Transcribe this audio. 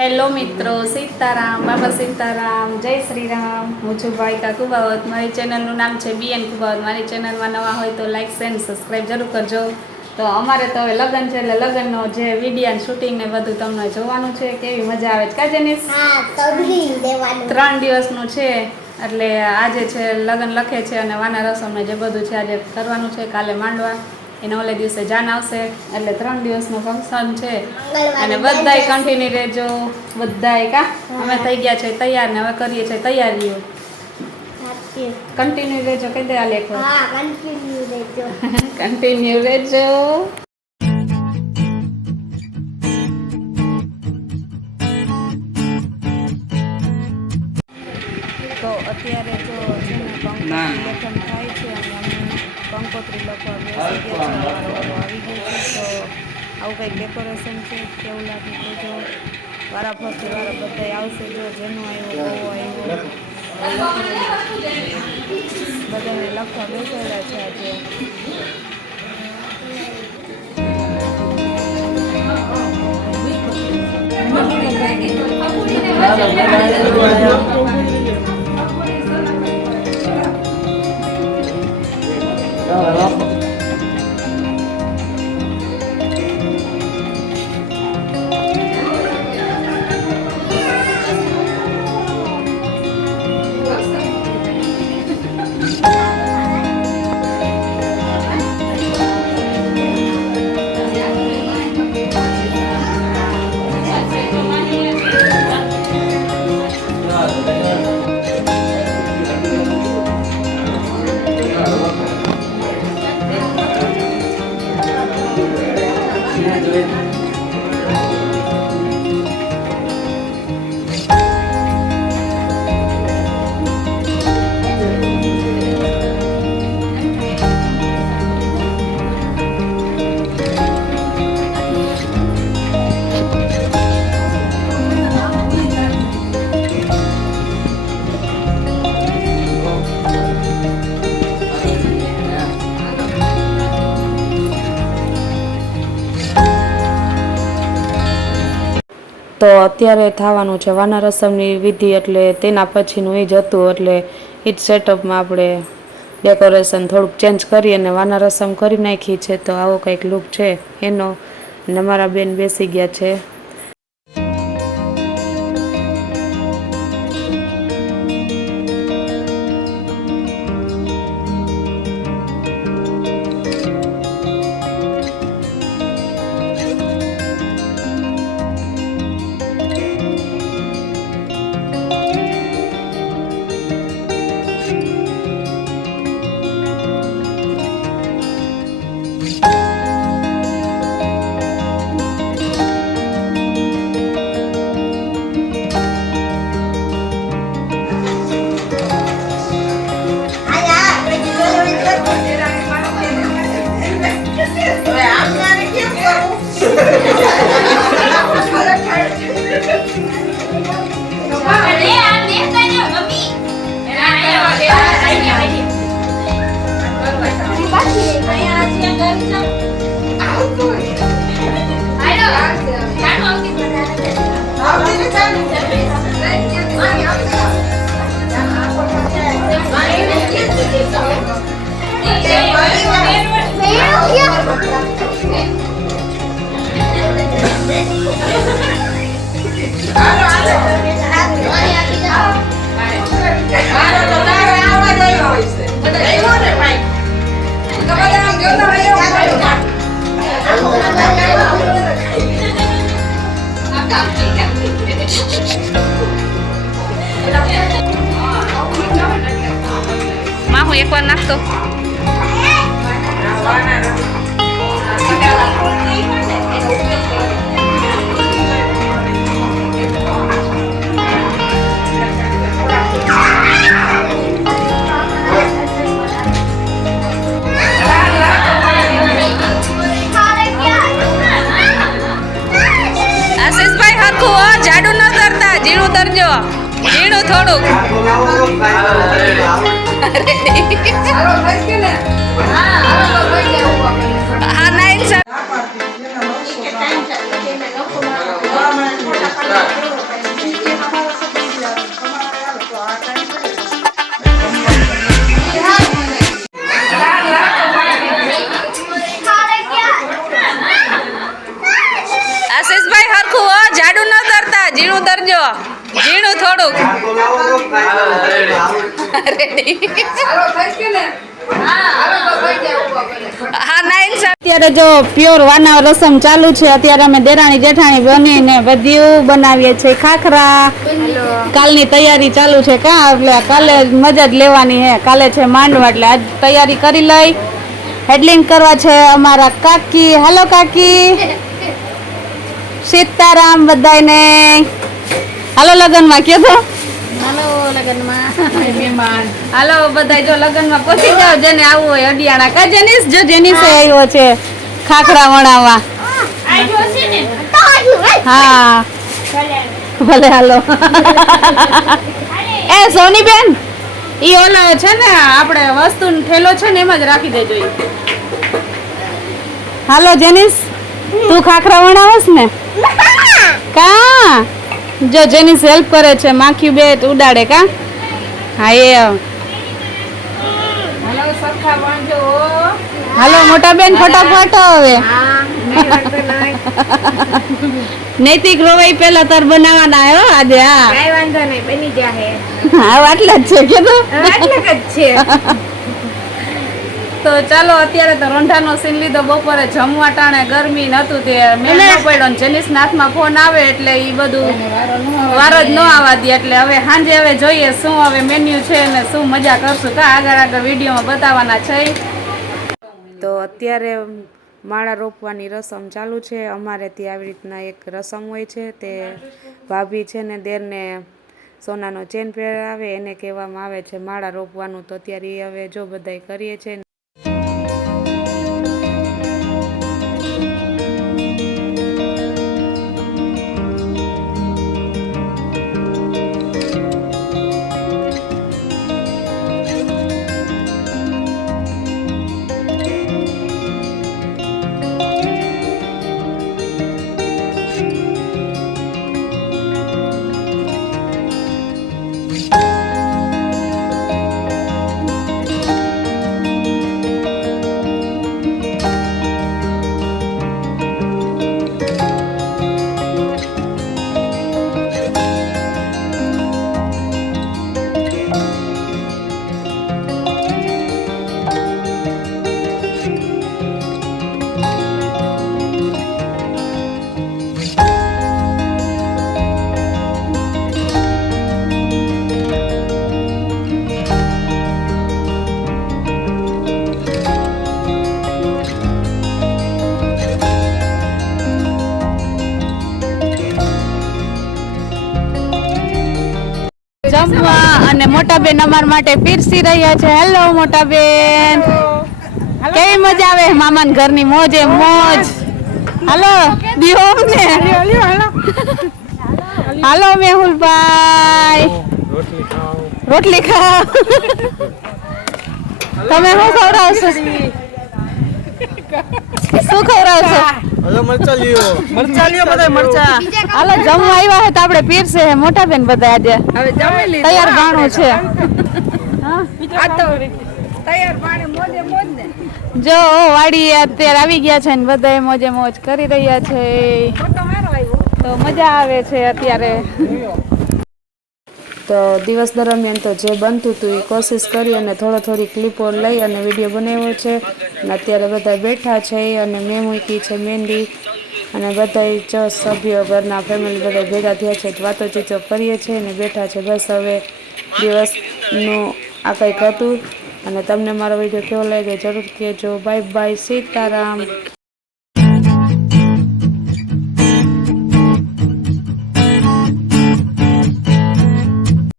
Hello મિત્રો, સીતારામ, બાબા સીતારામ, જય શ્રી રામ. હું છું ભાવિકા કુબાવત. મારી ચેનલનું નામ છે BN કુબાવત. મારી ચેનલમાં નવા હોય તો લાઈક શેર સબસ્ક્રાઈબ જરૂર કરજો. તો અમારે તો હવે લગ્ન છે એટલે લગ્નનો જે વિડીયો શૂટિંગ ને બધું તમને જોવાનું છે. કેવી મજા આવે છે કા જેનિસ? 3 દિવસનું છે એટલે આજે છે લગ્ન લખે છે અને વાના રસમને જે બધું છે આજે કરવાનું છે. કાલે માંડવા એને ઓલે દિવસે જાન આવશે એટલે 3 દિવસનું ફંક્શન છે અને બધાય કન્ટિન્યુ રહેજો. બધાય કા અમે થઈ ગયા છે તૈયાર ને હવે કરીએ છીએ તૈયારીઓ. કન્ટિન્યુ રહેજો કહી દે આ લેખો. હા, કન્ટિન્યુ રહેજો. કન્ટિન્યુ રહેજો. તો અત્યારે જો છે ને કંકોત્રી લેખન થાય છે અને અમે કંકોત્રી લખવા બેસી ગયા છે. અમારો આવી ગયો છે તો આવું કંઈક ડેકોરેશન છે. કેવું લાગે તો જો વારા ફરતી વારા બધા આવશે. જો જેનું આવ્યો બહુ આવ્યો બધાને લખવા બેસેલા છે આજે. તો અત્યારે થવાનું છે વાના રસમની વિધિ એટલે તેના પછીનું એ જ હતું એટલે એ જ સેટઅપમાં આપણે ડેકોરેશન થોડુંક ચેન્જ કરી અને વાના રસમ કરી નાખી છે. તો આવો કંઈક લુક છે એનો અને મારા બેન બેસી ગયા છે. માં હું એકવાર નાખતો આશીષભાઈ હરખું જાડું ન તરતા ઝીણું તરજો ઝીણું થોડુંક હા નાઈન ઝીણું તરજો ઝીણું થોડુંક રેડી હા નાઈન અત્યારે જો પ્યોર વાના રસમ ચાલુ છે અત્યારે અમે દેરાણી જેઠાણી બનીને બધું બનાવીએ છીએ ખાખરા કાલની તૈયારી ચાલુ છે કા એટલે કાલે મજા જ લેવાની હે કાલે છે માંડવા એટલે આજ તૈયારી કરી લઈ હેડલિંગ કરવા છે અમારા કાકી હાલો કાકી સીતારામ બધાને હાલો લગનમાં કીધો હાલો લગનમાં હાલો બધા જો લગનમાં પહોંચી જાવ જેને આવવું હોય અડિયાણા કા જેનીસ જો જેનીસે આવ્યો છે ખાખરા વણાવવા હા ભલે હાલો એ સોનીબેન ઈ ઓલો છે ને આપણે વસ્તુ ઠેલો છે ને એમ જ રાખી દેજો ઈ હાલો જેનીસ તું ખાખરા વણાવસ ને કા જો જેનીસ હેલ્પ કરે છે માખી બેટ ઉડાડે કા હા એ હાલો સરખા વણજો હાલો મોટા બેન ફટાફટ હવે નૈતિક રોવાઈ પેલા તાર બનાવવાના હો આજે હા કાઈ વાંધો નહીં બની જાહે હા આટલા જ છે કીધું આટલા જ છે તો ચાલો અત્યારે તો રોંઢાનો સીન લીધો બપોરે જમવા ટાણે ગરમી નતું તે મેળ ન પડ્યો ને જેનીસ નાથમાં ફોન આવે એટલે એ બધું વારો જ ન આવવા દે એટલે હવે સાંજે હવે જોઈએ શું હવે મેન્યુ છે ને શું મજા કરશું કા આગળ વિડીયોમાં બતાવવાના છે તો અત્યારે માળા રોપવાની રસમ ચાલુ છે અમારે ત્યાં આવી રીતના એક રસમ હોય છે તે ભાભી છે ને દેરને સોનાનો ચેન પહેરાવે એને કહેવામાં આવે છે માળા રોપવાનું તો અત્યારે એ હવે જો બધાય કરીએ છે જમવા અને મોટા બેન અમાર માટે પીરસી રહ્યા છે હેલો મોટા બેન કેવી મજા આવે મામાન ઘરની મોજે મોજ હાલો દીહોમ ને હાલો મેહુલભાઈ રોટલી ખાઓ તમે શું ખવડાવશો શું ખવડાવશો હલો મરચા લ્યો બધા મરચા હાલો જમવા આવ્યા હે તો આપણે પીરસે હે મોટા બેન બધા આજે હવે જમી લીધું તૈયાર ભાણું છે આ તો તૈયાર પાણી મોજે મોજ ને જો વાડી અત્યારે આવી ગયા છે ને બધા મોજે મોજ કરી રહ્યા છે ફોટો મારો આવ્યો તો મજા આવે છે અત્યારે તો દિવસ દરમિયાન તો જે બનતું હતું એ કોશિશ કરી અને થોડી ક્લિપો લઈ અને વિડીયો બનાવ્યો છે અને અત્યારે બધા બેઠા છે અને મેં મૂકી છે મહેંદી અને બધા જ સભ્યો ઘરના ફેમિલી બધા ભેગા થયા છે વાતો ચીતો કરીએ છીએ અને બેઠા છે બસ હવે દિવસનું આ કંઈક હતું અને તમને મારો વિડીયો કેવો લાગે જરૂર કહેજો બાય બાય સીતારામ